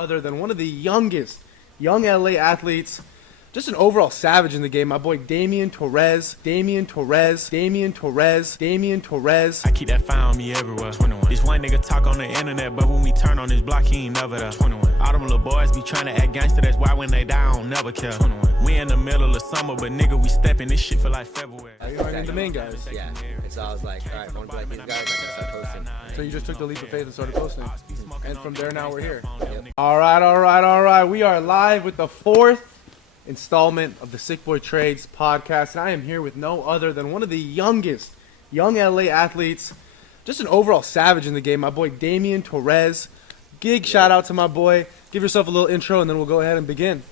other than one of the youngest young LA athletes, just an overall savage in the game, my boy Damien Torrez. Damien Torrez. Damien Torrez. Damien Torrez. I keep that fire on me everywhere. 21. This one nigga talk on the internet, but when we turn on his block, he ain't never there. 21. All them little boys be trying to act gangster, that's why when they die, I don't never care. 21. We in the middle of summer, but nigga, we stepping this shit for like February. You know, the main guys. Yeah. And so I was like, all right, I want to be like these guys, I can start posting. So you just took the leap of faith and started posting. And from there, now we're here. Yep. All right. We are live with the fourth installment of the Sick Boy Trades podcast, and I am here with no other than one of the youngest young LA athletes, just an overall savage in the game, my boy Damien Torrez. Shout out to my boy. Give yourself a little intro, and then we'll go ahead and begin.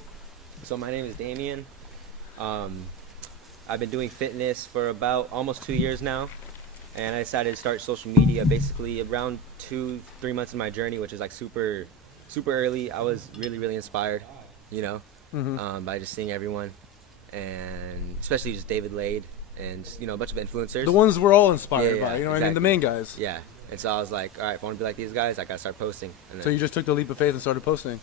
So my name is Damien. I've been doing fitness for about almost 2 years now, and I decided to start social media basically around 2-3 months in my journey, which is like super early. I was really inspired, you know. By just seeing everyone, and especially just David Lade and a bunch of influencers. The ones we're all inspired by, exactly. I mean, the main guys. Yeah, and so I was like, all right, if I want to be like these guys, I gotta start posting. And then, so you just took the leap of faith and started posting,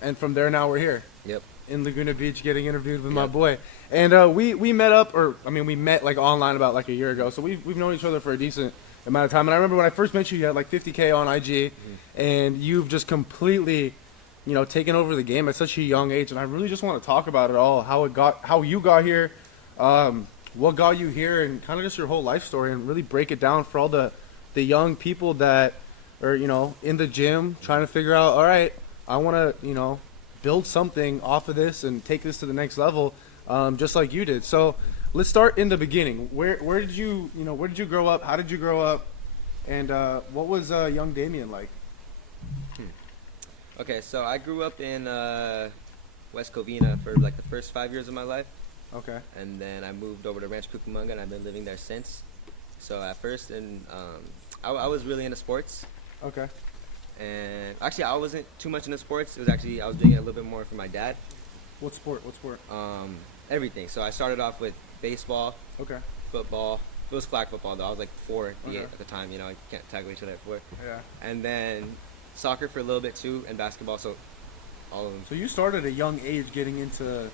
and from there now we're here. Yep. In Laguna Beach, getting interviewed with my boy, and we met up, we met like online about like a year ago. So we've known each other for a decent amount of time. And I remember when I first met you, you had like 50K on IG, and you've just completely taking over the game at such a young age, and I really just want to talk about it all, how you got here, what got you here, and kind of just your whole life story, and really break it down for all the young people that are, in the gym trying to figure out, all right, I want to, build something off of this and take this to the next level, just like you did. So let's start in the beginning. Where did you grow up? How did you grow up? And what was young Damien like? Okay, so I grew up in West Covina for like the first 5 years of my life. Okay. And then I moved over to Rancho Cucamonga, and I've been living there since. So at first, I was really into sports. Okay. And actually, I wasn't too much into sports. It was actually, I was doing it a little bit more for my dad. What sport? Everything. So I started off with baseball. Okay. Football. It was flag football though. I was like 4 at the time. I can't tackle each other at 4. Yeah. And then soccer for a little bit too, and basketball, so all of them. So you started at a young age getting into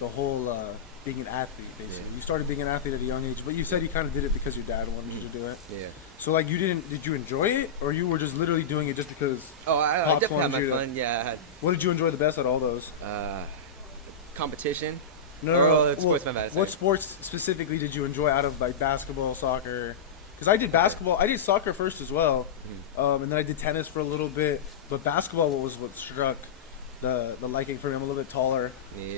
the whole being an athlete, basically. Yeah. You started being an athlete at a young age, but you said you kind of did it because your dad wanted you to do it. Yeah. So like did you enjoy it, or you were just literally doing it just because? Oh, I definitely had my fun. Yeah. What did you enjoy the best out of all those? Competition. No. What sports specifically did you enjoy out of like basketball, soccer? Because I did basketball. I did soccer first as well, and then I did tennis for a little bit. But basketball was what struck the liking for me. I'm a little bit taller,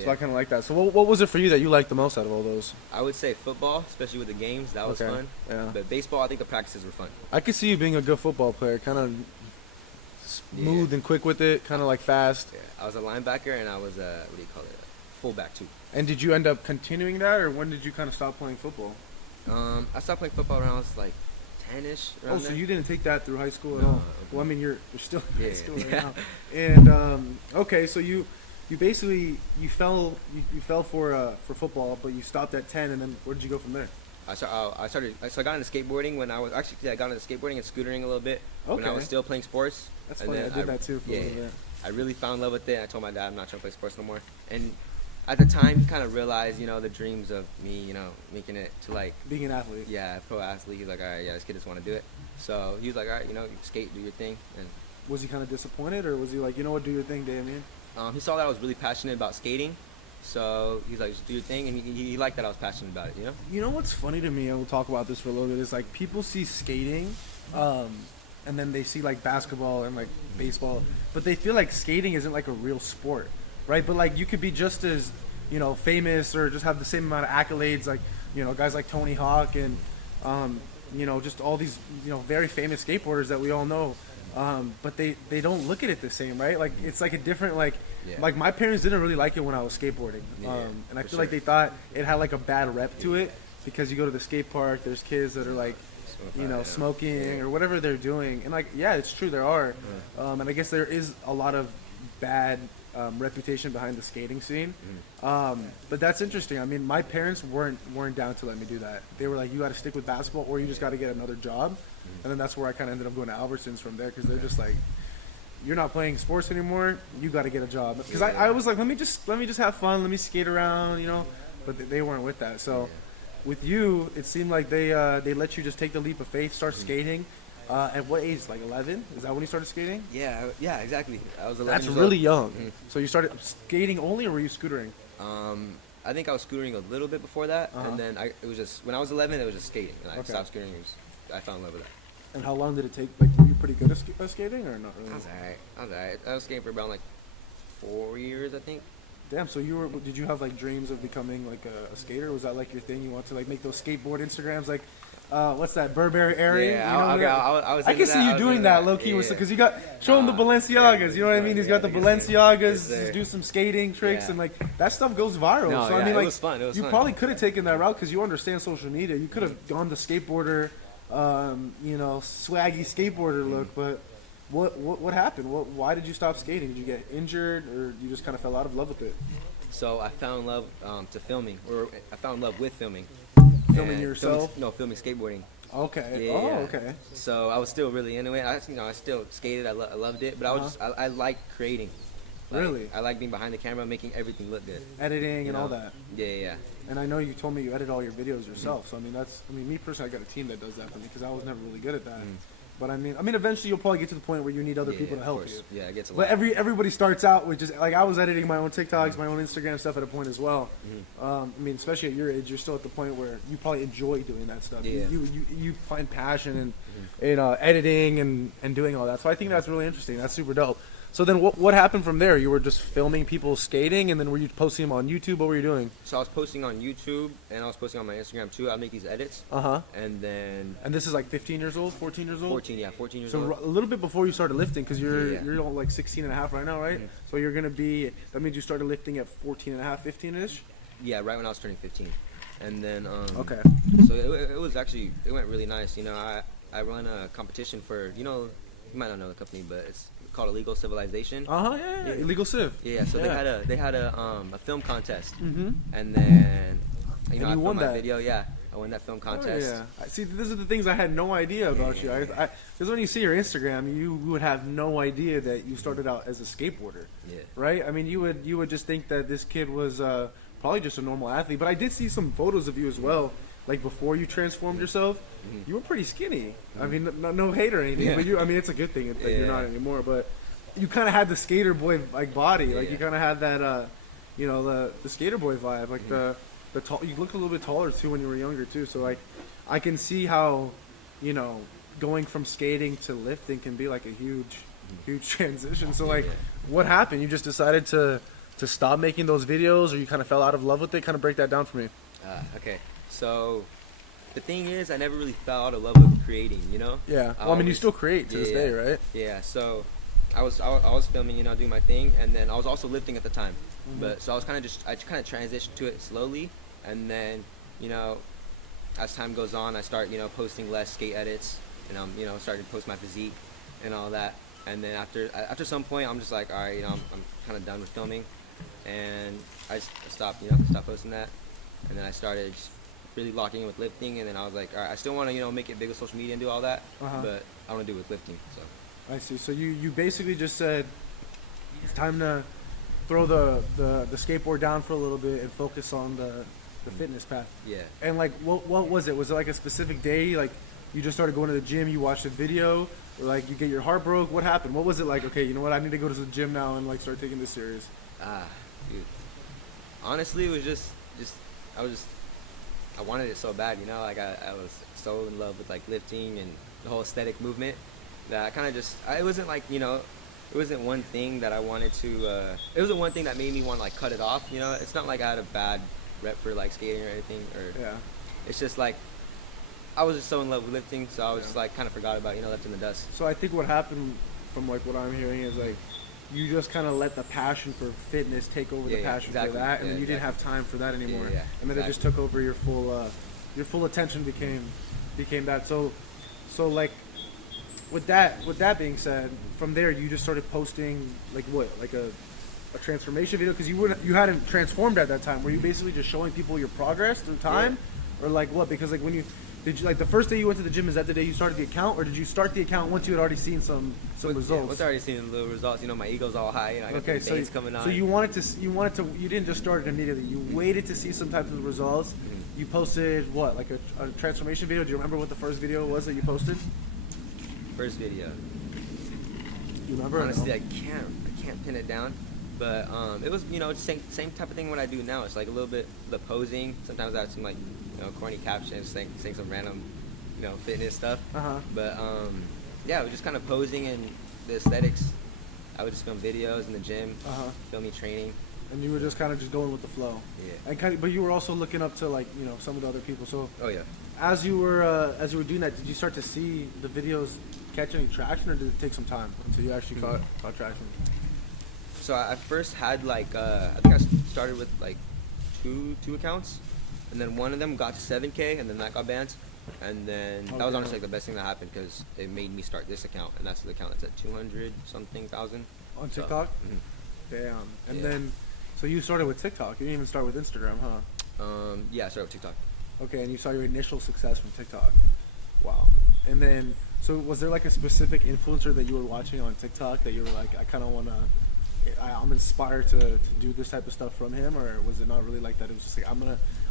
so I kind of like that. So what was it for you that you liked the most out of all those? I would say football, especially with the games. That was fun. Yeah. But baseball, I think the practices were fun. I could see you being a good football player, kind of smooth and quick with it, kind of like fast. Yeah. I was a linebacker, and I was fullback too. And did you end up continuing that, or when did you kind of stop playing football? I stopped playing football around I was like 10-ish. So you didn't take that through high school at all? Okay. Well, I mean, you're still in high school right now. And okay, so you basically fell for football, but you stopped at 10, and then where did you go from there? I got into skateboarding when I was I got into skateboarding and scootering a little bit when I was still playing sports. That's funny. I did that too for a little bit. I really fell in love with it. I told my dad I'm not trying to play sports no more, and at the time, he kind of realized, the dreams of me, making it to like being an athlete. Yeah, pro athlete. He's like, all right, this kid just want to do it. So he was like, all right, you skate, do your thing. And was he kind of disappointed, or was he like, do your thing, Damien? He saw that I was really passionate about skating, so he's like, just do your thing, and he liked that I was passionate about it. You know what's funny to me, and we'll talk about this for a little bit, is like people see skating, and then they see like basketball and like baseball, but they feel like skating isn't like a real sport. Right, but like you could be just as, famous or just have the same amount of accolades, like, guys like Tony Hawk and, just all these, very famous skateboarders that we all know. But they don't look at it the same, right? Like it's like a different, like my parents didn't really like it when I was skateboarding, and I feel like they thought it had like a bad rep to it because you go to the skate park, there's kids that are like, smoking or whatever they're doing, and like it's true there are, and I guess there is a lot of bad reputation behind the skating scene, but that's interesting. I mean, my parents weren't down to let me do that. They were like, you got to stick with basketball or you just got to get another job, and then that's where I kind of ended up going to Albertsons from there, because they're just like, you're not playing sports anymore. You got to get a job. Because I was like, let me just have fun. Let me skate around, you know. But they weren't with that. So with you, it seemed like they let you just take the leap of faith, start skating. At what age? Like 11? Is that when you started skating? Yeah, exactly. I was 11 That's years really old. young. Mhm. So you started skating only, or were you scootering? I think I was scootering a little bit before that, Uh-huh. and then it was just when I was 11, it was just skating, and I Okay. stopped scootering. I fell in love with that. And how long did it take? Like, were you pretty good at skating, or not really? I was alright. I was skating for about like 4 years, I think. Damn. So did you have like dreams of becoming like a skater? Was that like your thing? You want to like make those skateboard Instagrams, like, what's that, Burberry area? Yeah, you know, I was. I can into see that. you I was doing into that low key, Yeah. because you got show him the Balenciagas. You know what I mean? He's got the Balenciagas. Yes, sir. Just do some skating tricks, Yeah. and like that stuff goes viral. No, so I yeah, mean, it like, was fun. It was you fun. probably could have taken that route because you understand social media. You could have gone the skateboarder, you know, swaggy skateboarder look. But what happened? Why did you stop skating? Did you get injured, or you just kind of fell out of love with it? So I fell in love to filming, or I fell in love with filming. Filming And yourself? filming skateboarding. Okay. Yeah, Oh, yeah. okay. So I was still really into it. I still skated. I loved it, but I like creating. Like, Really? I like being behind the camera, making everything look good. Editing You and all know? that. Yeah. And I know you told me you edit all your videos yourself. So I mean, me personally, I got a team that does that for me because I was never really good at that. But I mean, eventually you'll probably get to the point where you need other people to of help course. you. Yeah, it gets a But lot. everybody starts out with just like I was editing my own TikToks, my own Instagram stuff at a point as well. I mean, especially at your age, you're still at the point where you probably enjoy doing that stuff. Yeah. You find passion in editing and doing all that. So I think that's really interesting. That's super dope. So then what happened from there? You were just filming people skating, and then were you posting them on YouTube? What were you doing? So I was posting on YouTube and I was posting on my Instagram too. I'd make these edits, Uh-huh. and then And this is like 15 years old, 14 years old? 14 years So old. a little bit before you started lifting, because you're Yeah. you're like 16 and a half right now, right? So you're going to be, that means you started lifting at 14 and a half, 15-ish? Yeah, right when I was turning 15, and then Okay. So it was actually, it went really nice. You know, I run a competition for, you know, you might not know the company, but it's called Illegal Civilization. Uh-huh, yeah. Illegal Civ. Yeah, so Yeah. they had a film contest, Mm-hmm. and then you know And I you won filmed my that. video. Yeah, I won that film contest. Oh, yeah. See, these are the things I had no idea about you. Because when you see your Instagram, you would have no idea that you started out as a skateboarder, Yeah. right? I mean, you would just think that this kid was probably just a normal athlete. But I did see some photos of you as well, like before you transformed yourself. You were pretty skinny. I mean, no hate or anything, Yeah. but I mean, it's a good thing that you're Yeah. not anymore. But you kind of had the skater boy like body, like Yeah. you kind of had that, you know, the skater boy vibe, like the tall. You looked a little bit taller too when you were younger too. So like, I can see how, you know, going from skating to lifting can be like a huge transition. So like, what happened? You just decided to stop making those videos, or you kind of fell out of love with it? Kind of break that down for me. Okay, so the thing is, I never really fell out of love with creating. You know. Yeah. Well, I mean, you always- still create to this Yeah. day, right? Yeah, so I was filming, you know, doing my thing, and then I was also lifting at the time. But so I kind of transitioned to it slowly, and then, you know, as time goes on, I start, you know, posting less skate edits, and I'm, you know, starting to post my physique and all that. And then after some point, I'm just like, all right, you know, I'm kind of done with filming, and I stopped posting that, and then I started just really locking in with lifting, and then I was like, all right, I still want to, you know, make it big with social media and do all that, Uh-huh. but I want to do it with lifting, so. I see. So you basically just said it's time to throw the skateboard down for a little bit and focus on the fitness path. Yeah. And like, what was it? Was it like a specific day? Like, you just started going to the gym, you watched a video, or like you get your heart broke? What happened? What was it like? Okay, you know what? I need to go to the gym now and like start taking this serious. Dude. Honestly, it was just I wanted it so bad, you know. Like I was so in love with like lifting and the whole aesthetic movement that I kind of just it wasn't like, you know, it wasn't one thing that I wanted to. It wasn't one thing that made me want to like cut it off. You know, it's not like I had a bad rep for like skating or anything. Or Yeah. it's just like I was just so in love with lifting, so I was just like kind of forgot about, you know, left in the dust. So I think what happened, from like what I'm hearing, is like you just kind of let the passion for fitness take over the Yeah, passion exactly. for that, and Yeah, then you didn't have exactly. time for that anymore. Yeah, And then it just took over your full attention became that. So like with that being said, from there you just started posting like what, like a transformation video, because you hadn't transformed at that time. Were you basically just showing people your progress through time, or like what? Because like when Did you like the first day you went to the gym? Is that the day you started the account, or did you start the account once you had already seen some results? Yeah, once I already seen the little results, you know, my ego's all high. You know, I got the veins coming on. So you wanted to, you didn't just start it immediately. You waited to see some type of results. You posted what, like a transformation video? Do you remember what the first video was that you posted? First video. You remember? Honestly, I can't pin it down. But it was, you know, same type of thing what I do now. It's like a little bit the posing. Sometimes I have some like, you know, corny captions, saying some random, you know, fitness stuff. But yeah, we're just kind of posing and the aesthetics. I would just film videos in the gym, film me training. And you were just kind of just going with the flow. Yeah. And but you were also looking up to like, you know, some of the other people. So. Oh yeah. As you were doing that, did you start to see the videos catch any traction, or did it take some time until you actually caught traction? So I first had like I think I started with like two accounts, and then one of them got to 7K, and then that got banned, and then that was honestly like the best thing that happened because it made me start this account, and that's the account that's at 200-something thousand on TikTok. So, damn. And then, so you started with TikTok. You didn't even start with Instagram, huh? Yeah, I started with TikTok. Okay, and you saw your initial success from TikTok. Wow. And then, so was there like a specific influencer that you were watching on TikTok that you were like, I kind of want to, I'm inspired to do this type of stuff from him, or was it not really like that? It was just like, I'm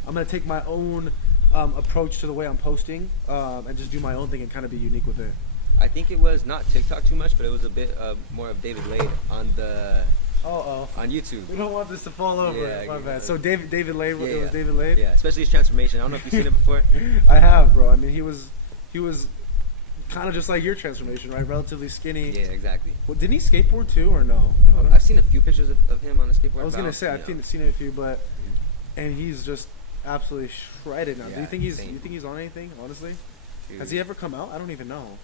gonna take my own approach to the way I'm posting and just do my own thing and kind of be unique with it. I think it was not TikTok too much, but it was a bit more of David Lade on the on YouTube. We don't want this to fall over. Yeah, my bad. So David Lade, yeah, it was David Lade? Yeah, especially his transformation. I don't know if you've seen it before. I have, bro. I mean, he was kind of just like your transformation, right? Relatively skinny. Yeah, exactly. Well, didn't he skateboard too, or no? I've seen a few pictures of him on the skateboard. I was gonna say I've seen a few, but and he's just absolutely shredded now. Yeah, do you think he's on anything? Honestly, dude. Has he ever come out? I don't even know.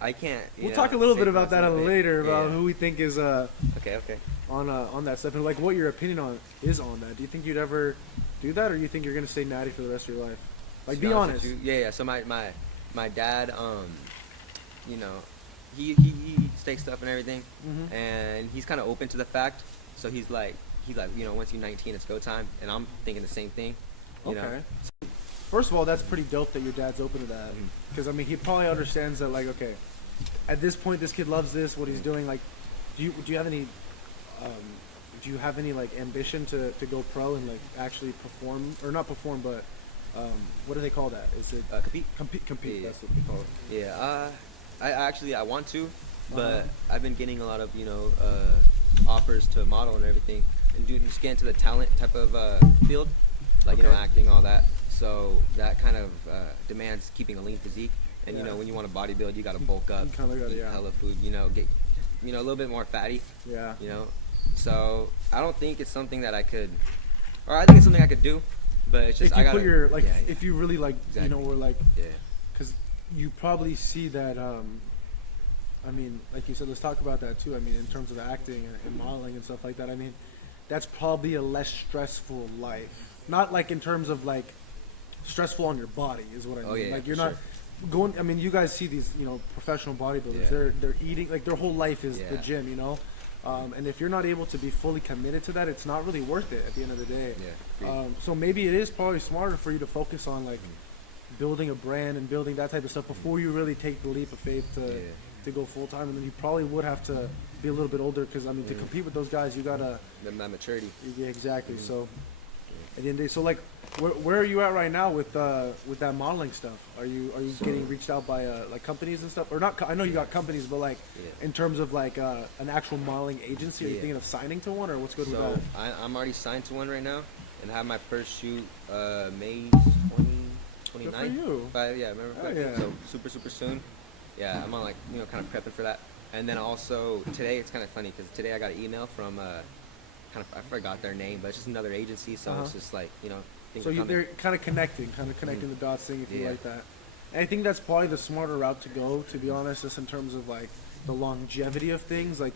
I can't. We'll talk a little bit about that later about who we think is okay on that stuff and like what your opinion is on that. Do you think you'd ever do that, or do you think you're gonna stay natty for the rest of your life? Like, be honest. Yeah. So my dad, you know, he stakes stuff and everything, and he's kind of open to the fact. So he's like, you know, once you're 19, it's go time, and I'm thinking the same thing. You know? First of all, that's pretty dope that your dad's open to that, because I mean, he probably understands that, like, okay, at this point, this kid loves this, what he's doing. Like, do you have any like ambition to go pro and like actually perform, or not perform, but what do they call that? Is it compete? Yeah. That's what they call it. Yeah. I want to, but I've been getting a lot of, you know, offers to model and everything, and just get into the talent type of field, like, you know, acting, all that. So that kind of demands keeping a lean physique, and you know, when you want to bodybuild, you got to bulk up, eat hella food, you know, get, you know, a little bit more fatty. Yeah. You know, so I don't think it's something that I could, or I think it's something I could do, but it's just if you I gotta put your like if you really like you know, we're like because you probably see that. I mean, like you said, let's talk about that too. I mean, in terms of acting and modeling and stuff like that. I mean, that's probably a less stressful life. Not like in terms of like stressful on your body is what I mean. Like you're not going. I mean, you guys see these, you know, professional bodybuilders. They're eating, like their whole life is the gym. You know. And if you're not able to be fully committed to that, it's not really worth it at the end of the day. So maybe it is probably smarter for you to focus on like building a brand and building that type of stuff before you really take the leap of faith to go full time. And then you probably would have to be a little bit older, because I mean, to compete with those guys, you gotta that maturity. Yeah, exactly. So at the end of the day, so like, where are you at right now with that modeling stuff? Are you getting reached out by like companies and stuff, or not? I know you got companies, but like in terms of like an actual modeling agency, are you thinking of signing to one, or what's good with that? I'm already signed to one right now, and I have my first shoot May 29th. Good for you. Remember? So super soon. Yeah, I'm on like, you know, kind of prepping for that. And then also today, it's kind of funny because today I got an email from I forgot their name, but it's just another agency. So it's just like, you know. So they're kind of connecting the dots thing, if you like that. And I think that's probably the smarter route to go, to be honest, just in terms of like the longevity of things. Like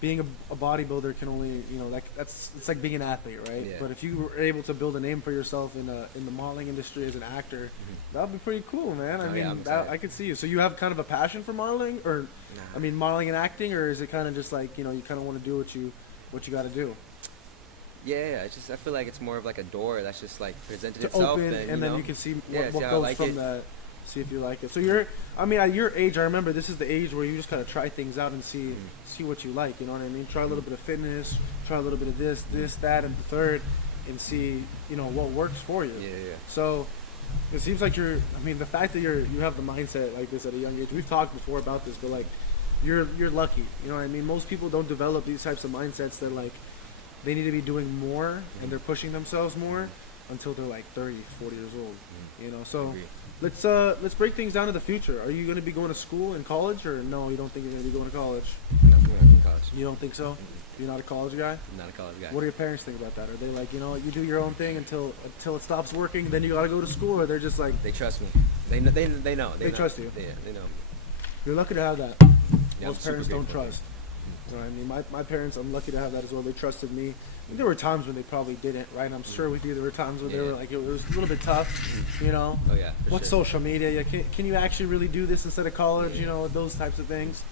being a bodybuilder can only, you know, like it's like being an athlete, right? But if you were able to build a name for yourself in the modeling industry as an actor, that would be pretty cool, man. I mean, I could see you. So you have kind of a passion for modeling, or I mean, modeling and acting, or is it kind of just like, you know, you kind of want to do what you got to do? Yeah, it's just I feel like it's more of like a door that's just like presented To itself, open, and and then know? you can see Yeah, what see how I goes like from it. that. See if you like it. So I mean, at your age, I remember this is the age where you just gotta try things out and see what you like. You know what I mean? Try a little bit of fitness, try a little bit of this, that, and the third, and see what works for you. Yeah. So it seems like I mean, the fact that you have the mindset like this at a young age. We've talked before about this, but like you're lucky. You know what I mean? Most people don't develop these types of mindsets that like they need to be doing more and they're pushing themselves more until they're like 30, 40 years old. So let's break things down to the future. Are you going to be going to school in college, or no? You don't think you're going to be going to college? No, I'm going to college. You don't think so? You're not a college guy? I'm not a college guy. What do your parents think about that? Are they like, you do your own thing until it stops working, then you got to go to school, or they're just like, They trust me. They know. They know. They trust you? Yeah, they know me. you're lucky to have that. Yeah, Most I'm super parents don't grateful. trust. You know what I mean? My parents, I'm lucky to have that as well. They trusted me. I mean, there were times when they probably didn't, right? And I'm sure with you, there were times when they were like, it was a little bit tough, Oh yeah. For What's sure. social media? Yeah, can you actually really do this instead of college? Those types of things.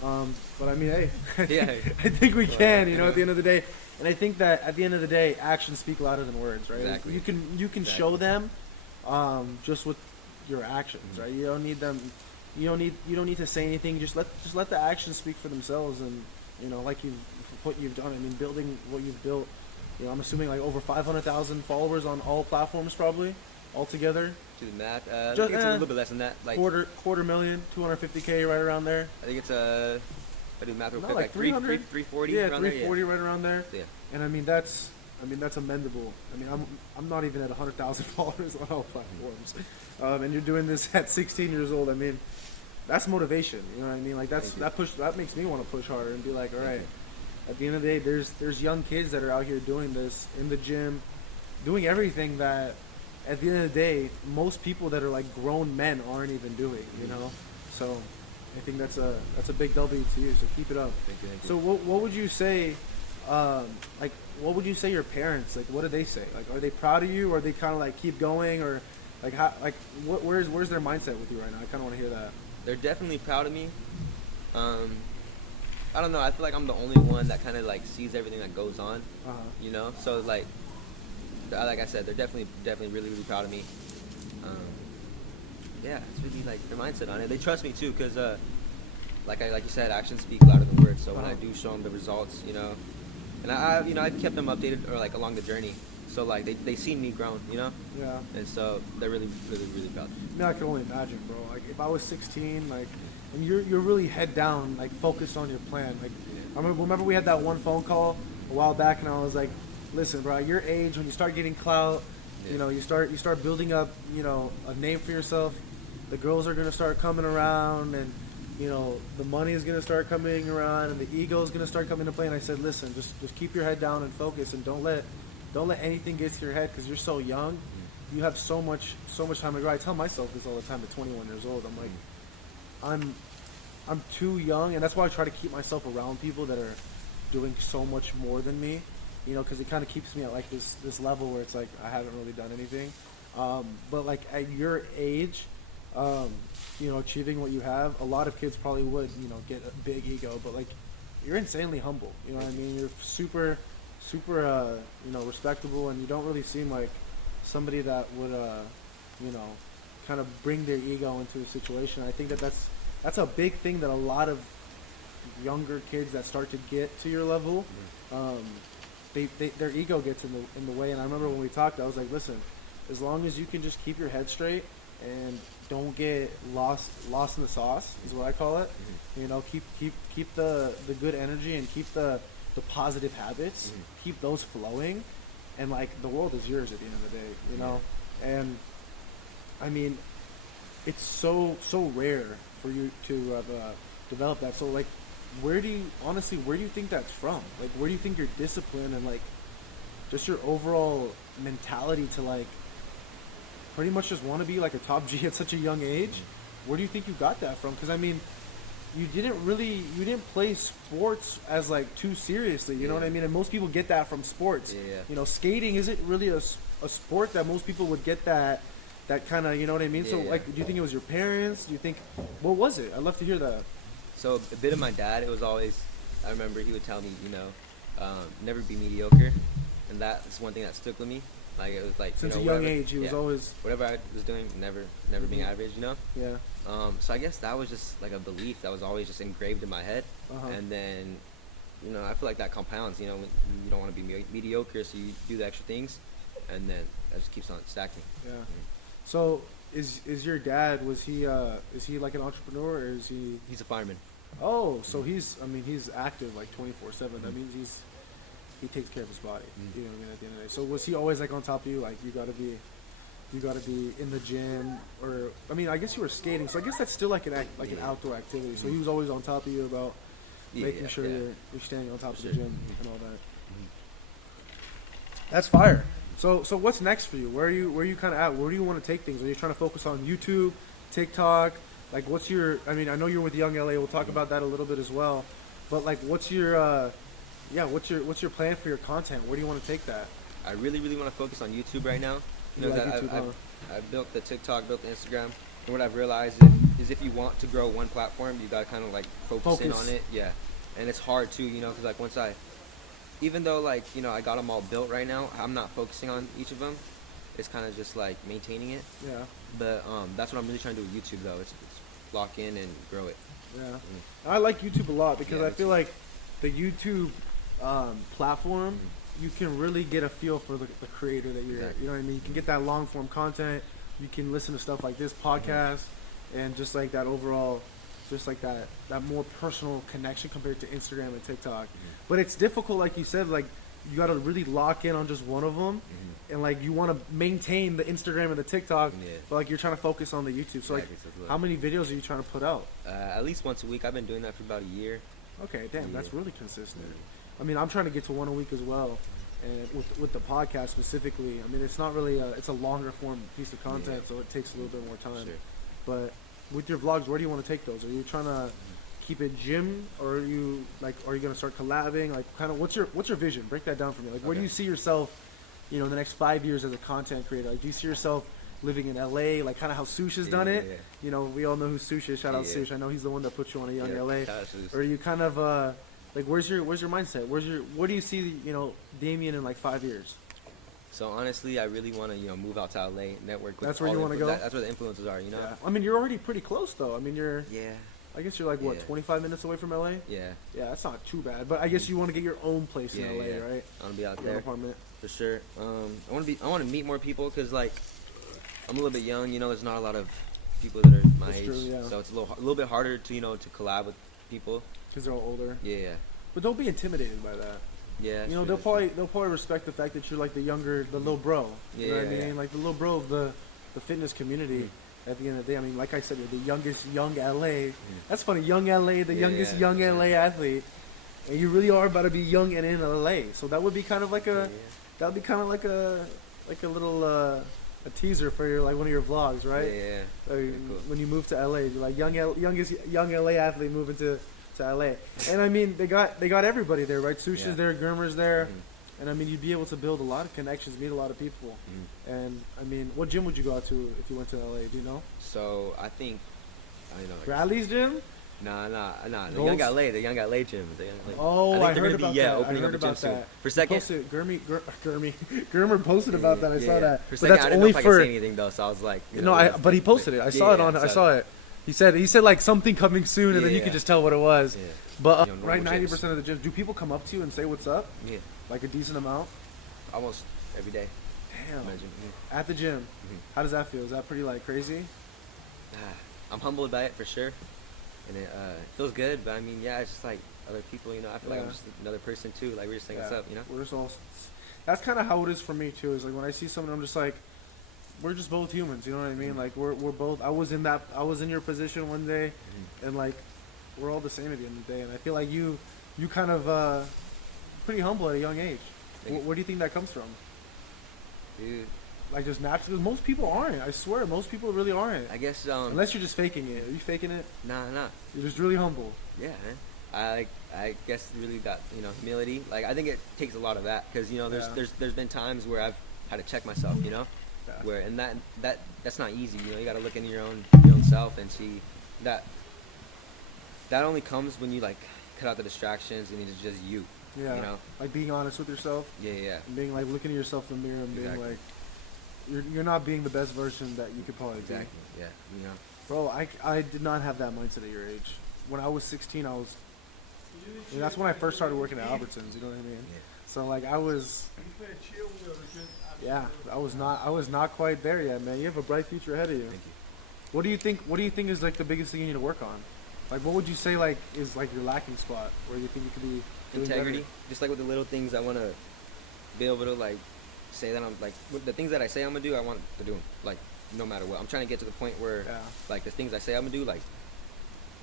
But I mean, hey, Yeah. I think we can. At the end of the day, and I think that at the end of the day, actions speak louder than words, right? Exactly. You can Exactly. show them, just with your actions, right? You don't need them. You don't need to say anything. Just let the actions speak for themselves, and like what you've done. I mean, building what you've built. I'm assuming like over 500,000 followers on all platforms, probably altogether. Do the math. I Just- think it's a little bit less than that. Like quarter million, 250K, right around there. I think it's I do the math real No, quick. like Like 300? 340. Yeah, around there, 340, right around there. Yeah. And I mean that's amendable. I mean I'm not even at 100,000 followers on all platforms, and you're doing this at 16 years old. I mean, that's motivation. You know what I mean? Like that makes me want to push harder and be like, all right. At the end of the day, there's young kids that are out here doing this in the gym, doing everything that at the end of the day most people that are like grown men aren't even doing. So I think that's a big W to you. So keep it up. Thank you. So what would you say, what would you say your parents, like, what do they say? Like, are they proud of you, or are they kind of like keep going, or like how, like where's their mindset with you right now? I kind of want to hear that. They're definitely proud of me. I don't know. I feel like I'm the only one that kind of like sees everything that goes on. So like I said, they're definitely really proud of me. Yeah, it's really like their mindset on it. They trust me too, cause like you said, actions speak louder than words. So when I do show them the results, and I've kept them updated or like along the journey. So like they see me grown, Yeah. and so they're really proud. I mean, I can only imagine, bro. Like, if I was 16, like, and you're really head down, like, focused on your plan. Like, I remember we had that one phone call a while back, and I was like, listen, bro, at your age, when you start getting clout, you start building up, a name for yourself. The girls are gonna start coming around, and the money is gonna start coming around, and the ego is gonna start coming into play. And I said, listen, just keep your head down and focus, and don't let anything get to your head, because you're so young. You have so much time to grow. I tell myself this all the time at 21 years old. I'm like, I'm too young, and that's why I try to keep myself around people that are doing so much more than me, because it kind of keeps me at like this level where it's like I haven't really done anything. But like at your age, achieving what you have, a lot of kids probably would, get a big ego, but like you're insanely humble. You know what I mean? You're super, respectable, and you don't really seem like somebody that would, kind of bring their ego into a situation. I think that's a big thing that a lot of younger kids that start to get to your level, their ego gets in the way. And I remember when we talked, I was like, listen, as long as you can just keep your head straight and don't get lost in the sauce, is what I call it. Keep the good energy and keep the positive habits, keep those flowing, and like the world is yours at the end of the day, And I mean, it's so rare for you to have developed that. So like, where do you think that's from? Like, where do you think your discipline and like just your overall mentality to like pretty much just want to be like a top G at such a young age? Where do you think you got that from? Because I mean, you didn't play sports as like too seriously, you know what I mean? And most people get that from sports. Skating isn't really a sport that most people would get that kind of, you know what I mean? So like, do you think it was your parents? Do you think, what was it? I'd love to hear that. So a bit of my dad, it was always, I remember he would tell me, never be mediocre. and that's one thing that stuck with me. Like it was like Since you a know, young whatever, age, he was always whatever I was doing, never being average, you know. yeah. So I guess that was just like a belief that was always just engraved in my head, and then, you know, I feel like that compounds. You know, when you don't want to be mediocre, so you do the extra things, and then that just keeps on stacking. Yeah. So is your dad, is he like an entrepreneur, or is he? He's a fireman. Oh, so he's active like 24/7. That means he takes care of his body. You know what I mean, at the end of the day. So was he always like on top of you, like you gotta be in the gym, or I mean, I guess you were skating, so I guess that's still like an outdoor activity. So he was always on top of you about making sure you're standing on top of the gym and all that. That's fire. So what's next for you? Where are you kind of at? Where do you want to take things? Are you trying to focus on YouTube, TikTok? Like, what's your? I mean, I know you're with Young LA. We'll talk about that a little bit as well. But like, what's your plan for your content? Where do you want to take that? I really want to focus on YouTube right now. You know, like YouTube, I've built the TikTok, built the Instagram, and what I've realized is if you want to grow one platform, you gotta kind of like focus in on it. Yeah, and it's hard too, you know, because like even though like, you know, I got them all built right now, I'm not focusing on each of them. It's kind of just like maintaining it. Yeah. But that's what I'm really trying to do with YouTube though. It's lock in and grow it. Yeah. I like YouTube a lot because I feel like the YouTube platform, you can really get a feel for the creator that you're. You know what I mean? You can get that long form content. You can listen to stuff like this podcast, and just like that overall, just like that more personal connection compared to Instagram and TikTok. But it's difficult, like you said, like you got to really lock in on just one of them, and like you want to maintain the Instagram and the TikTok, but like you're trying to focus on the YouTube. So like, how many videos are you trying to put out? At least once a week. I've been doing that for about a year. Okay, damn, that's really consistent. I mean, I'm trying to get to one a week as well, and with the podcast specifically. I mean, it's not really it's a longer form piece of content, so it takes a little bit more time. Sure. But with your vlogs, where do you want to take those? Are you trying to keep it gym, or are you gonna start collabing? Like, kind of, what's your vision? Break that down for me. Like, where do you see yourself, you know, in the next 5 years as a content creator? Like, do you see yourself living in LA, like kind of how Sush has done it? You know, we all know who Sush is. Shout out Sush. I know he's the one that put you on a Young LA. Or are you kind of like, where's your mindset? Where do you see, you know, Damien in like 5 years? So honestly, I really want to, you know, move out to LA, network. That's where you want to go. That's where the influences are, you know. Yeah. I mean, you're already pretty close though. I mean, Yeah. I guess you're like what, 25 minutes away from LA? Yeah. Yeah, that's not too bad. But I guess you want to get your own place in LA, right? I want to be out Your there. own apartment. For sure. I want to meet more people because like I'm a little bit young. You know, there's not a lot of people that are my age, so it's a little bit harder to, you know, to collab with people because they're all older. Yeah. But don't be intimidated by that. Yeah. You know, they'll probably respect the fact that you're like the little bro. You know what I mean? Like the little bro of the fitness community. At the end of the day, I mean, like I said, you're the youngest young LA. That's funny, young LA, the youngest young LA athlete, and you really are about to be young and in LA. So that would be kind of like a little a teaser for your, like, one of your vlogs, right? Yeah. Like, cool. When you move to LA, you're like youngest young LA athlete moving to LA. And I mean, they got everybody there, right? Sush is there, Germer's there. And I mean, you'd be able to build a lot of connections, meet a lot of people. And I mean, what gym would you go out to if you went to LA? Do you know? So I know. Bradley's gym? Nah. The Young LA gym. Oh, I heard about that. Opening up a gym soon. For second, Germer posted about that. I saw that. For second, I didn't know if I could say anything though, so I was like, but he posted it. I saw it. I saw it. He said like something coming soon, and then you could just tell what it was. Yeah. But right, 90% of the gyms. Do people come up to you and say what's up? Yeah. Like a decent amount? Almost every day. Damn. At the gym. How does that feel? Is that pretty like crazy? I'm humbled by it for sure, and it feels good. But I mean, it's just like other people, you know. I feel like I'm just another person too. Like we're just saying what's up, you know. We're just all. That's kind of how it is for me too. Is like when I see someone, I'm just like, we're just both humans. You know what I mean? Like we're both. I was in your position one day, and like we're all the same at the end of the day. And I feel like you kind of pretty humble at a young age. Where do you think that comes from? Dude. Like just naturally, most people aren't. I swear, most people really aren't. I guess unless you're just faking it. Are you faking it? Nah. You're just really humble. Yeah, man. I guess really got, you know, humility. Like I think it takes a lot of that because, you know, there's been times where I've had to check myself, you know, where and that's not easy. You know, you got to look into your own self and see that only comes when you like cut out the distractions and it's just you. Yeah. You know? Like being honest with yourself. Yeah. And being like looking at yourself in the mirror and being Exactly. like, you're not being the best version that you could probably Exactly. Yeah. You know. be. Bro, I did not have that mindset at your age. When I was 16, that's when I first started working at Albertsons. You know what I mean? Yeah. So like I was not quite there yet, man. You have a bright future ahead of you. Thank you. What do you think is like the biggest thing you need to work on? Like what would you say like is like your lacking spot where you think you could be doing Integrity. better? Just like with the little things, I want to be able to like say that I'm like with the things that I say I'm gonna do. I want to do them like no matter what. I'm trying to get to the point where like the things I say I'm gonna do, like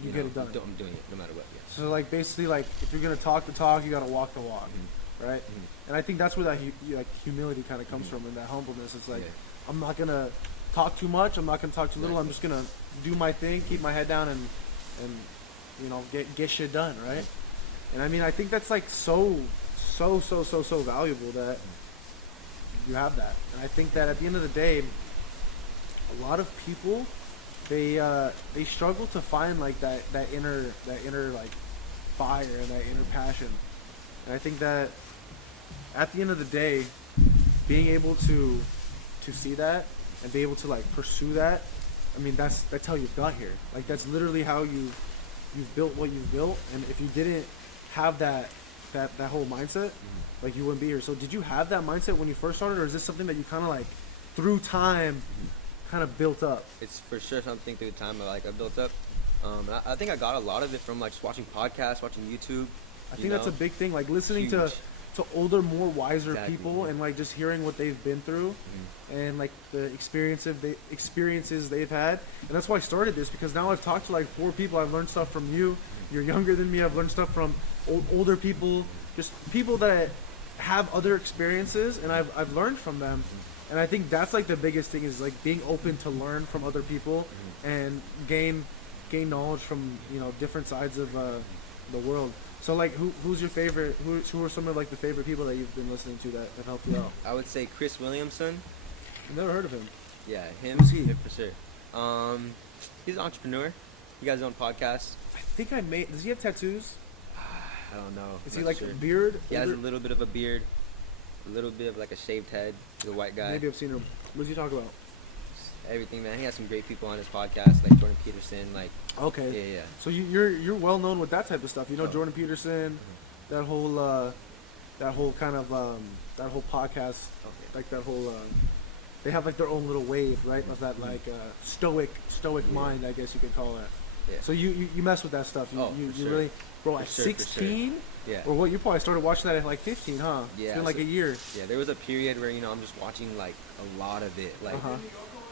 you get it done. I'm doing it no matter what. Yeah. So like basically like if you're gonna talk the talk, you gotta walk the walk, right? And I think that's where that like humility kind of comes from, and that humbleness. It's like I'm not gonna talk too much. I'm not gonna talk too little. I'm just gonna do my thing, keep my head down, and you know get shit done, right? And I mean I think that's like so valuable that you have that. And I think that at the end of the day, a lot of people they struggle to find like that inner like fire and that inner passion. And I think that at the end of the day, being able to see that and be able to like pursue that, I mean that's how you've got here. Like that's literally how you've built what you've built. And if you didn't have that whole mindset, like you wouldn't be here. So did you have that mindset when you first started, or is this something that you kind of like through time kind of built up? It's for sure something through time I built up. And I think I got a lot of it from like just watching podcasts, watching YouTube. I think that's a big thing, like listening to older, more wiser people and like just hearing what they've been through and like the experiences they've had. And that's why I started this, because now I've talked to like 4 people. I've learned stuff from you. You're younger than me. I've learned stuff from older people, just people that have other experiences, and I've learned from them. And I think that's like the biggest thing, is like being open to learn from other people and gain knowledge from, you know, different sides of the world. So like who's your favorite? Who are some of like the favorite people that you've been listening to that have helped you out? I would say Chris Williamson. I've never heard of him. Yeah, him. Who's he? Him for sure. He's an entrepreneur. He got his own podcast. I think does he have tattoos? I don't know. Is I'm he not like sure. a beard? He has a little bit of a beard, a little bit of like a shaved head. He's a white guy. Maybe I've seen him. What does he talk about? Everything, man. He has some great people on his podcast, like Jordan Peterson. Like, okay. Yeah. So you're well known with that type of stuff. You know, Jordan Peterson, that whole kind of that whole podcast, like that whole. They have like their own little wave, right? Of that like stoic mind, I guess you could call it. Yeah. So you mess with that stuff. You sure. really, bro. At For sure. 16, Yeah. or what? You probably started watching that at like 15, huh? Yeah. It's been like a year. Yeah, there was a period where, you know, I'm just watching like a lot of it, like,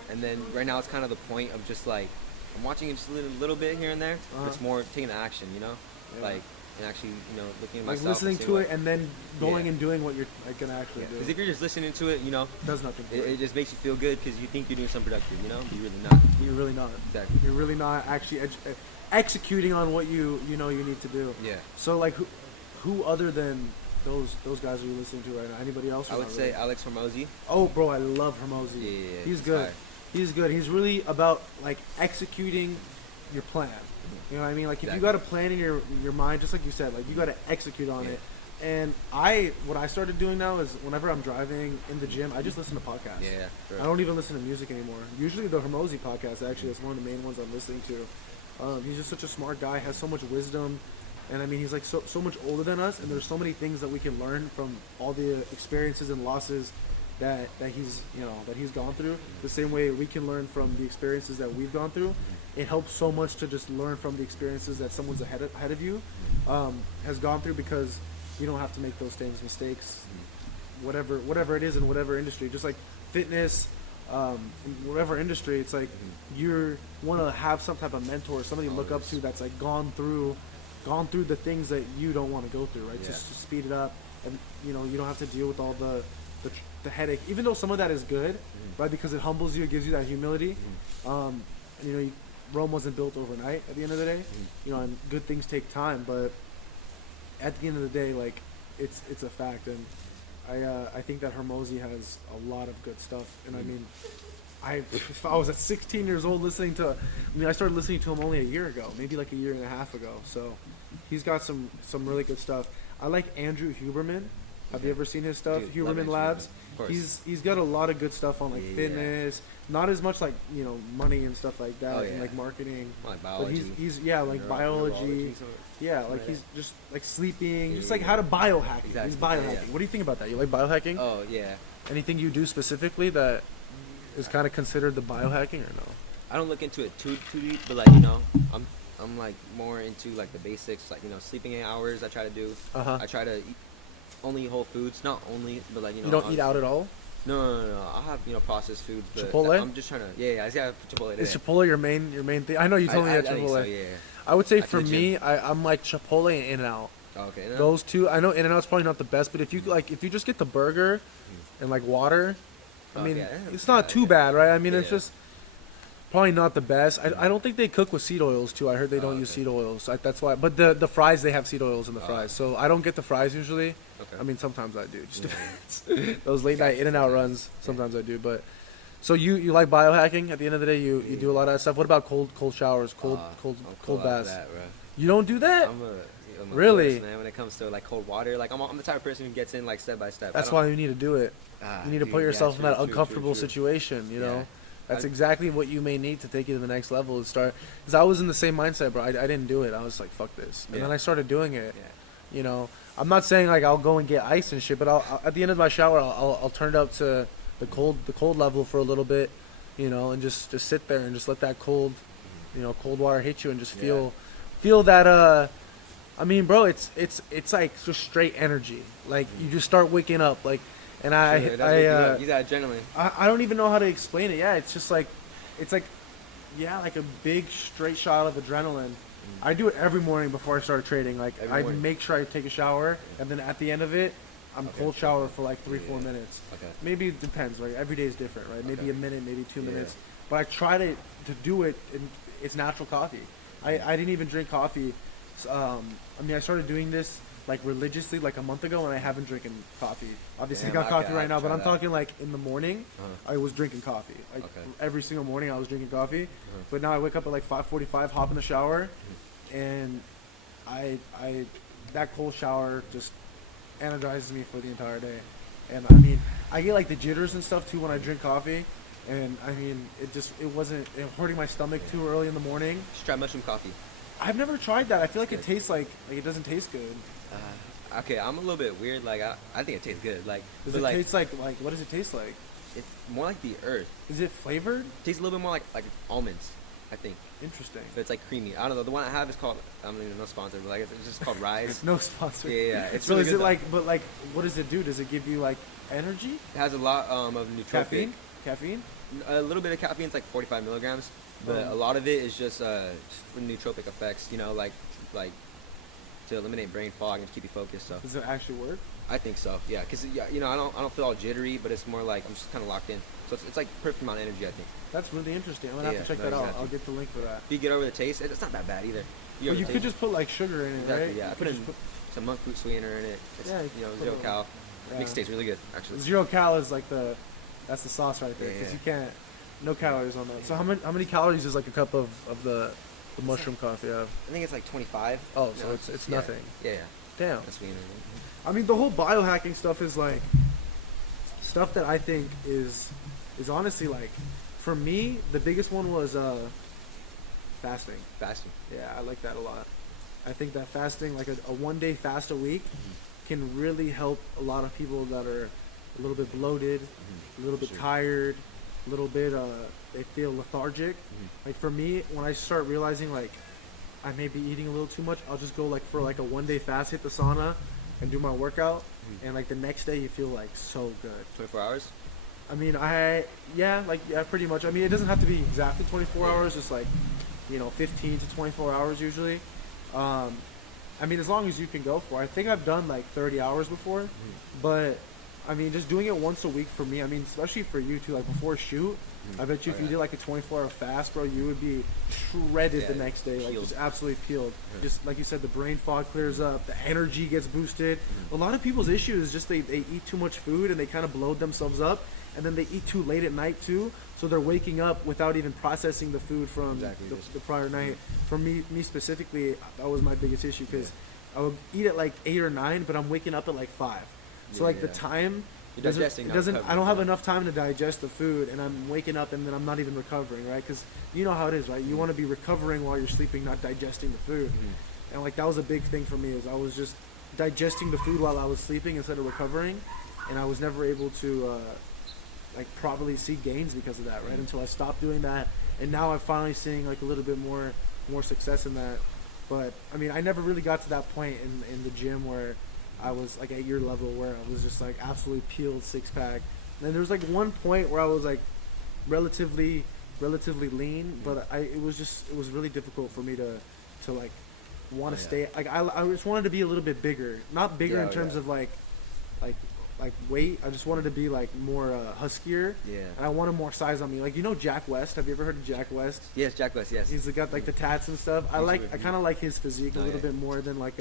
and then right now it's kind of the point of just like I'm watching it just a little bit here and there. But it's more taking action, you know, like, and actually, you know, looking at Like myself, listening to it and then going and doing what you're like gonna actually do. Because if you're just listening to it, you know, does nothing. It just makes you feel good because you think you're doing something productive, you know, but you're really not. You're really not. Exactly. You're really not actually executing on what you know you need to do. Yeah. So like who other than those guys are you listening to right now? Anybody else? I would say Alex Hormozy. Oh, bro, I love Hermosi. Yeah, he's good. fire. He's good. He's really about like executing your plan. You know what I mean? Like if you got a plan in your mind, just like you said, like you got to execute on it. And what I started doing now is whenever I'm driving in the gym, I just listen to podcasts. Yeah. Sure. I don't even listen to music anymore. Usually the Hermosi podcast actually is one of the main ones I'm listening to. He's just such a smart guy, has so much wisdom, and I mean he's like so much older than us, and there's so many things that we can learn from all the experiences and losses that he's gone through. The same way we can learn from the experiences that we've gone through. It helps so much to just learn from the experiences that someone's ahead of you has gone through, because you don't have to make those things mistakes, whatever it is in whatever industry. Just like fitness, in whatever industry, it's like you want to have some type of mentor, somebody to look up to that's like gone through the things that you don't want to go through, right? Just to speed it up, and you know you don't have to deal with all the headache, even though some of that is good, right? Because it humbles you, it gives you that humility. And, you know, Rome wasn't built overnight at the end of the day, you know, and good things take time, but at the end of the day, like it's a fact. And I think that Hermosi has a lot of good stuff. And I mean, if I was at 16 years old I started listening to him only a year ago, maybe like a year and a half ago. So he's got some really good stuff. I like Andrew Huberman. Have you ever seen his stuff? Dude, love Huberman Andrew Labs. Huberman. Of course. He's got a lot of good stuff on like Yeah. fitness. Not as much like money and stuff like that, Oh, and yeah. like marketing. Like But biology. he's like biology. neurology, Yeah, like Yeah. he's just like sleeping, Yeah, just like yeah. how to biohack. Exactly. He's biohacking. Yeah. What do you think about that? You like biohacking? Oh yeah. Anything you do specifically that is kind of considered the biohacking or no? I don't look into it too deep, but I'm like more into like the basics, like sleeping 8 hours. I try to do. Uh-huh. I try to eat only whole foods, not only, but like You don't eat out at all? No. I'll have processed foods. But Chipotle? I'm just trying to. Yeah, I got Chipotle today. Is Chipotle your main thing? I know you told me that I think Chipotle. so, yeah. I would say Like for the me, gym. I'm like Chipotle and In-N-Out. Oh, okay. No? Those two, I know In-N-Out's probably not the best, but if you just get the burger and like water, I mean, yeah, it's not too bad, right? I mean, it's Yeah. just probably not the best. I don't think they cook with seed oils too. I heard they don't use okay. seed oils. That's why. But the fries, they have seed oils in the fries, so I don't get the fries usually. Okay. I mean, sometimes I do. It just Yeah. depends. Those late night In-N-Out runs, sometimes I do. But so you like biohacking? At the end of the day, you do a lot of that stuff. What about cold showers, cold I'm baths? That, bro. You don't do that? I'm a Really? horse, man, when it comes to like cold water, like I'm the type of person who gets in like step by step. That's why you need to do it. You need to put yourself in that uncomfortable situation, you know? Yeah. That's exactly what you may need to take you to the next level. Is start, because I was in the same mindset, bro. I didn't do it. I was like, fuck this. And then I started doing it. Yeah. You know, I'm not saying like I'll go and get ice and shit, but I'll at the end of my shower, I'll turn it up to the cold level for a little bit, you know, and just sit there and just let that cold water hit you and just feel that. I mean, bro, it's like just straight energy. Like you just start waking up, like, and You got adrenaline. I don't even know how to explain it. Yeah, it's just like, like a big straight shot of adrenaline. I do it every morning before I start trading. Like Every I morning. make sure I take a shower, and then at the end of it, I'm Okay. cold shower for like 3-4 minutes. Okay. Maybe it depends. Like every day is different, right? Maybe Okay. a minute, maybe 2 Yeah. minutes. But I try to do it. It's natural coffee. I didn't even drink coffee. I mean, I started doing this like religiously like a month ago, and I haven't drinking coffee. Obviously, Damn, I got coffee okay, right I'd now, but try I'm that. talking like in the morning. Uh-huh. I was drinking coffee. Like Okay. every single morning, I was drinking coffee. But now I wake up at like 5:45, hop in the shower, and I that cold shower just energizes me for the entire day. And I mean, I get like the jitters and stuff too when I drink coffee. And I mean, it wasn't hurting my stomach too early in the morning. Just try mushroom coffee. I've never tried that. I feel like it Good. tastes like it doesn't taste good. Okay, I'm a little bit weird. Like I think it tastes good. Like, Does but it like taste like what does it taste like? it's more like the earth. Is it flavored? It tastes a little bit more like almonds, I think. Interesting. But it's like creamy. I don't know. The one I have is called. I'm not even no sponsor, but like it's just called Rise. No sponsor. Yeah. It's So really is good, it though. like, but like, what does it do? Does it give you like energy? It has a lot of nootropic. Caffeine? A little bit of caffeine. It's like 45 milligrams, but Oh. a lot of it is just for nootropic effects. You know, like to eliminate brain fog and to keep you focused. So Does it actually work? I think so. Yeah, because I don't feel all jittery, but it's more like I'm just kind of locked in. So it's like perfect amount of energy, I think. That's really interesting. I'm gonna have Yeah, to check no, that out. exactly. I'll get the link for that. If you get over the taste, it's not that bad either. But over you the could taste. just put like sugar in it, Exactly, right? yeah. I You put could in just some monk fruit sweetener in it. It's, Yeah, you can put zero a- cal. yeah. Mix tastes really good, actually. 0 cal is like that's the sauce right there, Yeah, because yeah. you can't, no calories on that. So how many calories is like a cup of the mushroom coffee have? I think it's like 25. Oh, so it's yeah. nothing. Yeah. Damn. That's sweetener. I mean, the whole biohacking stuff is like stuff that I think is honestly like, for me, the biggest one was fasting. Fasting. Yeah, I like that a lot. I think that fasting, like a 1-day fast a week, can really help a lot of people that are a little bit bloated, a little bit Sure. tired, a little bit they feel lethargic. Like for me, when I start realizing like I may be eating a little too much, I'll just go like for like a 1-day fast, hit the sauna, and do my workout, and like the next day you feel like so good. 24 hours? I mean, pretty much. I mean, it doesn't have to be exactly 24 hours, just like, 15 to 24 hours usually. I mean, as long as you can go for it. I think I've done like 30 hours before, but I mean, just doing it once a week for me, I mean, especially for you too, like before a shoot, I bet you if you did like a 24-hour fast, bro, you would be shredded the next day, like peeled. just absolutely peeled. Just like you said, the brain fog clears up, the energy gets boosted. A lot of people's issue is just they eat too much food and they kind of bloat themselves up, and then they eat too late at night too, so they're waking up without even processing the food from Exactly. the prior night. For me specifically, that was my biggest issue, because I would eat at like 8 or 9, but I'm waking up at like 5. So like the time You're digesting, it not doesn't. I recovering, don't have yeah. enough time to digest the food, and I'm waking up and then I'm not even recovering, right? Because you know how it is, right? You want to be recovering while you're sleeping, not digesting the food. And like that was a big thing for me, is I was just digesting the food while I was sleeping instead of recovering, and I was never able to like properly see gains because of that, right? Until I stopped doing that, and now I'm finally seeing like a little bit more success in that. But I mean, I never really got to that point in the gym where I was like at your level, where I was just like absolutely peeled 6-pack. And there was like one point where I was like relatively lean, but it was really difficult for me to like want to stay. Like I just wanted to be a little bit bigger, not bigger in terms of like weight. I just wanted to be like more huskier. Yeah. And I wanted more size on me. Like, you know Jack West? Have you ever heard of Jack West? Yes, Jack West. Yes. He's got like the tats and stuff. I kind of like his physique a little bit more than like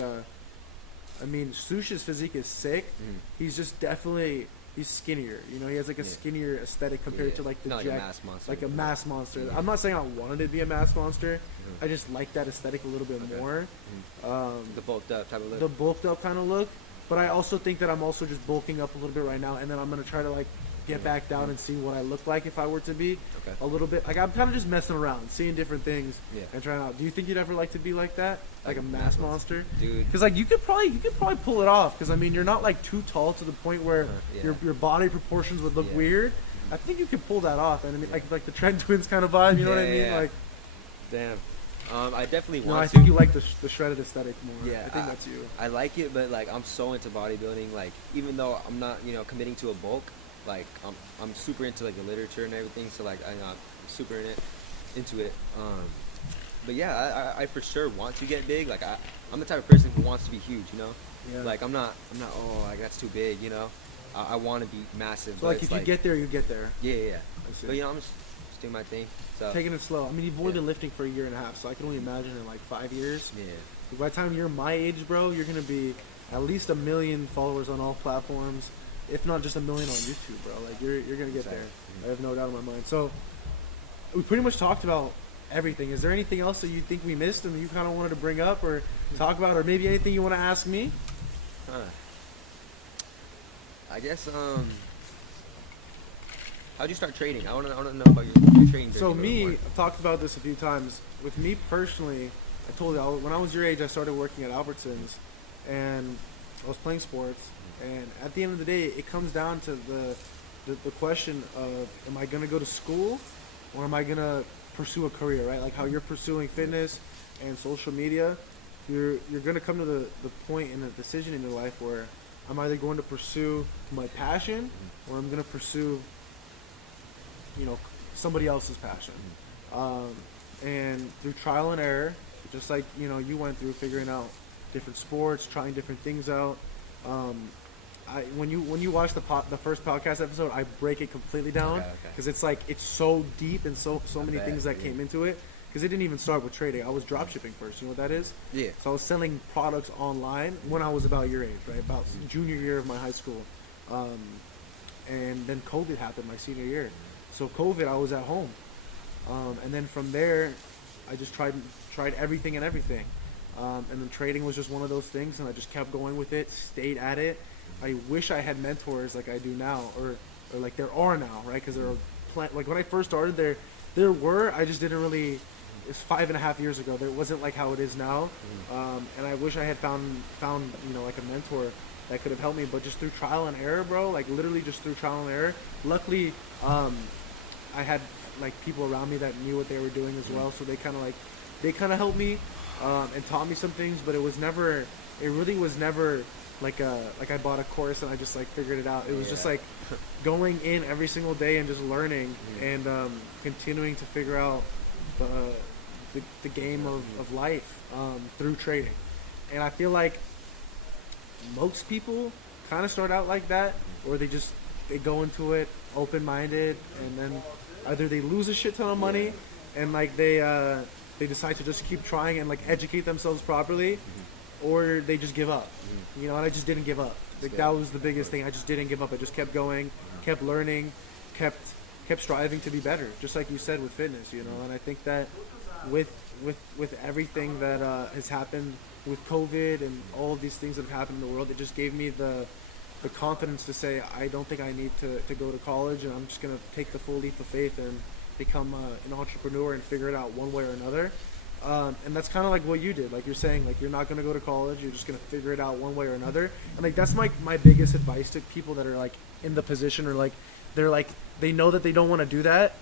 I mean, Susha's physique is sick. He's just definitely, he's skinnier. You know, he has like a skinnier aesthetic compared to like the not Jack, like a mass monster. like a mass monster. I'm not saying I wanted to be a mass monster. I just like that aesthetic a little bit more. The bulked up type of look. The bulked up kind of look. But I also think that I'm also just bulking up a little bit right now, and then I'm gonna try to like get back down and see what I look like if I were to be a little bit. Like, I'm kind of just messing around, seeing different things and trying out. Do you think you'd ever like to be like that, like a mass monster? Dude. Because like you could probably pull it off. Because I mean, you're not like too tall to the point where your body proportions would look weird. I think you could pull that off. And I mean, like the Trent Twins kind of vibe. You know what I mean? Like, damn. I definitely want no, I to. think you like the shredded aesthetic more. Yeah, I think that's you. I like it, but like I'm so into bodybuilding. Like even though I'm not, committing to a bulk, like I'm super into like the literature and everything. So like I'm super into it. But yeah, I for sure want to get big. Like I'm the type of person who wants to be huge. Yeah. Like I'm not. Oh, like that's too big. I want to be massive. So but like if it's you get there, you get there. Yeah. I see. But I'm just doing my thing. So Taking it slow. I mean, you've only been lifting for a year and a half, so I can only imagine in like 5 years. Yeah. By the time you're my age, bro, you're gonna be at least 1 million followers on all platforms, if not just 1 million on YouTube, bro. Like you're gonna get there. I have no doubt in my mind. So we pretty much talked about everything. Is there anything else that you think we missed and you kind of wanted to bring up or talk about, or maybe anything you want to ask me? I guess how'd you start trading? I want to know about your trading. So me, I've talked about this a few times. With me personally, I told you when I was your age, I started working at Albertsons, and I was playing sports. And at the end of the day, it comes down to the question of, am I gonna go to school, or am I gonna pursue a career? Right, like how you're pursuing fitness and social media. You're gonna come to the point in a decision in your life where I'm either going to pursue my passion, or I'm gonna pursue somebody else's passion. And through trial and error, just like you went through, figuring out different sports, trying different things out. When you watch the first podcast episode, I break it completely down because it's like it's so deep and so many things that came into it. Because it didn't even start with trading. I was drop shipping first. You know what that is? Yeah. So I was selling products online when I was about your age, right? About junior year of my high school. And then COVID happened my senior year. So COVID, I was at home. And then from there, I just tried everything and everything. And then trading was just one of those things, and I just kept going with it, stayed at it. I wish I had mentors like I do now, or like there are now, right? Because there are like when I first started, there were. I just didn't really. It's 5.5 years ago. There wasn't like how it is now, and I wish I had found like a mentor that could have helped me. But just through trial and error, bro. Like literally just through trial and error. Luckily, I had like people around me that knew what they were doing as well, so they kind of helped me and taught me some things. But it really was never like I bought a course and I just like figured it out. It was just like going in every single day and just learning and continuing to figure out the game of life through trading. And I feel like most people kind of start out like that, or they go into it open-minded, and then either they lose a shit ton of money and like they decide to just keep trying and like educate themselves properly, or they just give up. And I just didn't give up. Like that was the biggest thing. I just didn't give up. I just kept going, kept learning, kept striving to be better, just like you said with fitness. And I think that with everything that has happened with COVID and all of these things that have happened in the world, it just gave me the confidence to say, I don't think I need to go to college, and I'm just going to take the full leap of faith and become an entrepreneur and figure it out one way or another. And that's kind of like what you did. Like you're saying, like you're not going to go to college, you're just going to figure it out one way or another. And like that's my biggest advice to people that are like in the position, or like they know that they don't want to do that,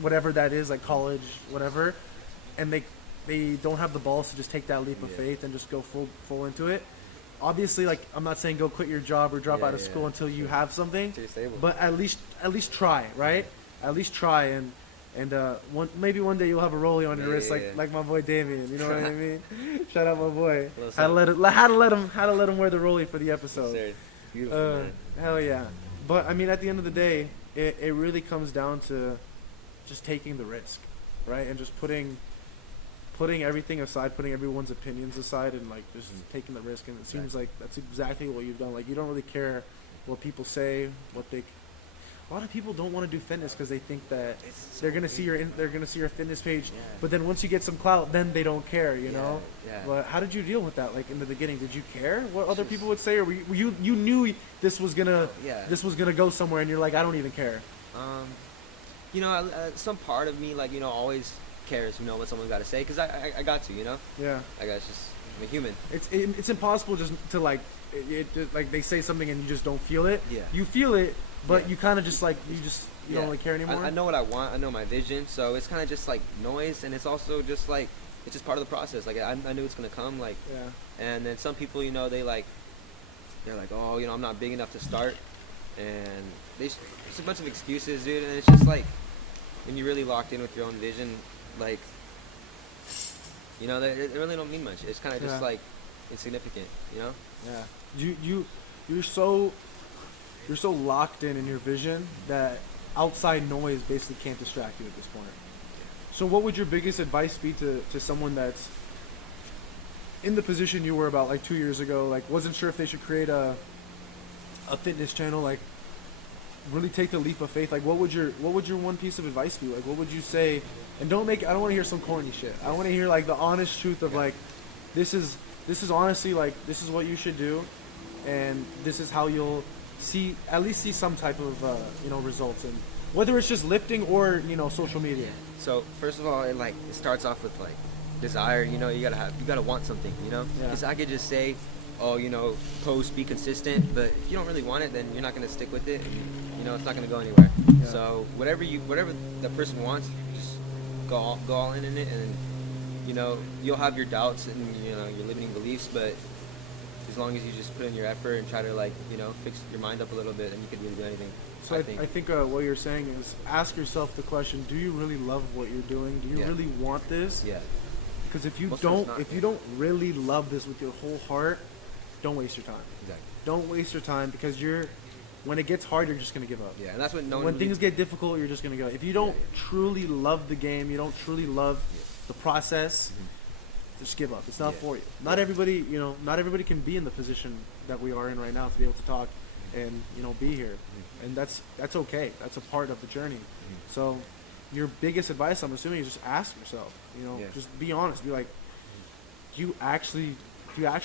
whatever that is, like college, whatever, and they don't have the balls to just take that leap of faith and just go full into it. Obviously, like I'm not saying go quit your job or drop out of school until you have something, but at least try, right? At least try, and maybe one day you'll have a rollie on your wrist, like my boy Damien. You know what I mean? Shout out my boy. Had to let him wear the rollie for the episode. Beautiful, man. Hell yeah! But I mean, at the end of the day, it really comes down to just taking the risk, right? And just putting everything aside, putting everyone's opinions aside, and like just taking the risk. And it seems like that's exactly what you've done. Like you don't really care what people say, a lot of people don't want to do fitness because they think that they're gonna see your fitness page, but then once you get some clout, then they don't care, you know. Yeah. But how did you deal with that? Like in the beginning, did you care what other people would say, or were you knew this was gonna go somewhere, and you're like, I don't even care. You know, some part of me, like, you know, always cares, you know, what someone's got to say, because I got to, you know. Yeah. I guess just I'm a human. It's impossible just to like like they say something and you just don't feel it. Yeah. You feel it, but you kind of just like you don't really care anymore. I know what I want. I know my vision. So it's kind of just like noise, and it's also just like it's just part of the process. Like I knew it's gonna come. Like and then some people, you know, they're like, oh, you know, I'm not big enough to start, and it's a bunch of excuses, dude. And it's just like when you're really locked in with your own vision, like, you know, it really don't mean much. It's kind of just like insignificant, you know. Yeah. You're so locked in your vision that outside noise basically can't distract you at this point. So what would your biggest advice be to someone that's in the position you were about like 2 years ago, like wasn't sure if they should create a fitness channel, like really take the leap of faith? Like what would your one piece of advice be? Like what would you say? And I don't want to hear some corny shit. I want to hear like the honest truth of like this is honestly like this is what you should do, and this is how you'll at least see some type of you know, results, and whether it's just lifting or, you know, social media. So first of all, it starts off with like desire. You know, you gotta want something, you know. Because I could just say, oh, you know, post, be consistent, but if you don't really want it, then you're not gonna stick with it, and you know, it's not gonna go anywhere. So whatever the person wants, just go all in it, and you know, you'll have your doubts and, you know, your limiting beliefs, but as long as you just put in your effort and try to, like, you know, fix your mind up a little bit, then you can really do anything. So I think what you're saying is ask yourself the question: do you really love what you're doing? Do you really want this? Yeah. Because if you don't really love this with your whole heart, don't waste your time. Exactly. Don't waste your time, because when it gets hard, you're just gonna give up. Yeah, and that's what when things get difficult, you're just gonna go. If you don't truly love the game, you don't truly love the process. Just give up. It's not for you. Not everybody can be in the position that we are in right now to be able to talk and, you know, be here. And that's okay. That's a part of the journey. So your biggest advice, I'm assuming, is just ask yourself, you know, just be honest. Be like, do you actually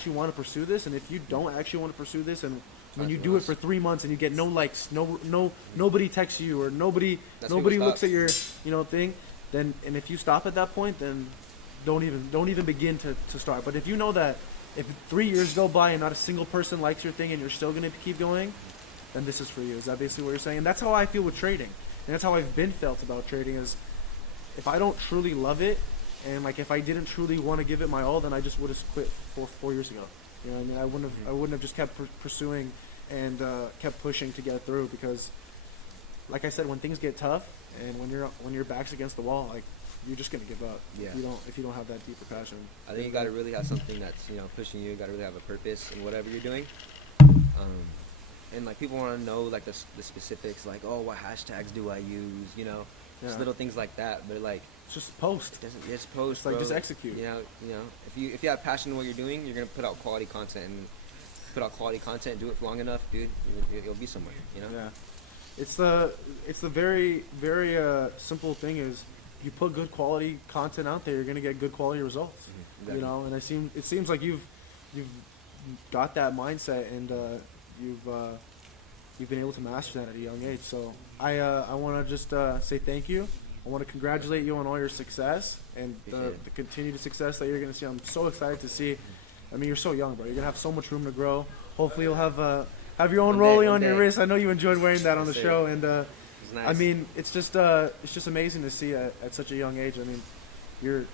want to pursue this? And if you don't actually want to pursue this, and when you do it for 3 months and you get no likes, nobody texts you, or nobody looks at your, you know, thing, then, and if you stop at that point, then don't even begin to start. But if you know that if 3 years go by and not a single person likes your thing and you're still going to keep going, then this is for you. Is that basically what you're saying? And that's how I feel with trading. And that's how I've been felt about trading, is if I don't truly love it, and like if I didn't truly want to give it my all, then I just would have quit 4 years ago. You know what I mean? I wouldn't have just kept pursuing and kept pushing to get through, because like I said, when things get tough and when your back's against the wall, like, you're just gonna give up if you don't have that deeper passion. I think you gotta really have something that's, you know, pushing you. You gotta really have a purpose in whatever you're doing. And like people want to know like the specifics, like, oh, what hashtags do I use? You know, just little things like that. But like, just post. Just post. It's like, just execute. You know, if you have passion in what you're doing, you're gonna put out quality content, and do it for long enough, dude. You'll be somewhere. You know. Yeah. It's the very simple thing is, you put good quality content out there, you're gonna get good quality results. Exactly. You know, and it seems like you've got that mindset, and you've been able to master that at a young age. So I want to just say thank you. I want to congratulate you on all your success and the continued success that you're going to see. I'm so excited to see. I mean, you're so young, bro. You're going to have so much room to grow. Hopefully you'll have your own rollie on your wrist. I know you enjoyed wearing that on the show. And nice. I mean, it's just amazing to see at such a young age. I mean, you're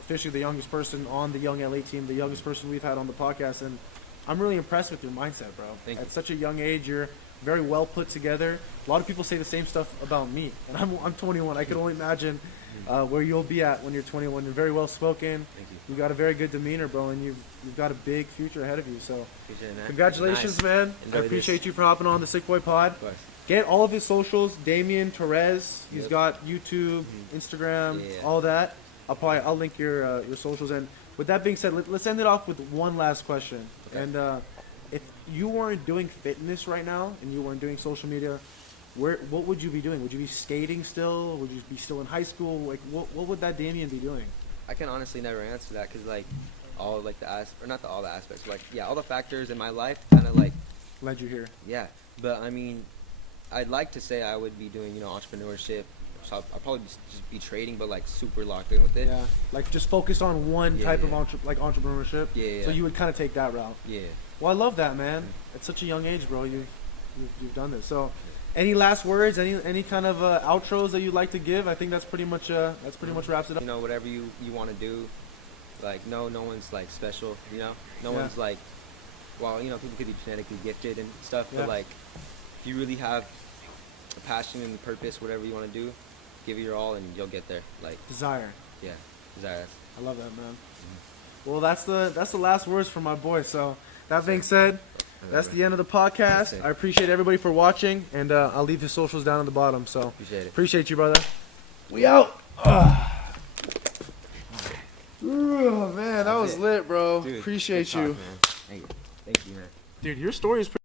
officially the youngest person on the Young LA team, the youngest person we've had on the podcast, and I'm really impressed with your mindset, bro. Thank you. At such a young age, you're very well put together. A lot of people say the same stuff about me, and I'm 21. I can only imagine where you'll be at when you're 21. You're very well spoken. Thank you. You got a very good demeanor, bro, and you've got a big future ahead of you. So, Appreciate it, man. congratulations, man. Enjoy I appreciate you for hopping on the Sick Boy Pod. Of course. Get all of his socials, Damien Torrez. He's Yep. got YouTube, Instagram, Yeah. all that. I'll link your socials. And with that being said, let's end it off with one last question. Okay. And if you weren't doing fitness right now and you weren't doing social media, what would you be doing? Would you be skating still? Would you be still in high school? Like, what would that Damien be doing? I can honestly never answer that because like all like all the aspects, but, like yeah, all the factors in my life kind of like Led you here. yeah. But I mean, I'd like to say I would be doing entrepreneurship. So I'll probably just be trading, but like super locked in with it. Yeah, like just focus on one type of yeah. entrepreneurship. Yeah. So you would kind of take that route. Yeah. Well, I love that, man. At such a young age, bro, you've done this. So, any last words? Any kind of outros that you'd like to give? I think that's pretty much wraps it up. You know, whatever you want to do, like no one's like special. You know, no Yeah. one's like, well, you know, people could be genetically gifted and stuff, Yeah. but like, if you really have a passion and purpose, whatever you want to do, give it your all and you'll get there. Like, Desire. yeah, desire. I love that, man. Well, that's the last words from my boy. So that being said, that's the end of the podcast. I appreciate everybody for watching, and I'll leave his socials down at the bottom. So appreciate you, brother. We out. Oh, man, that was lit, bro. Dude, appreciate good talk, you. man. Thank you, man. Dude, your story is pretty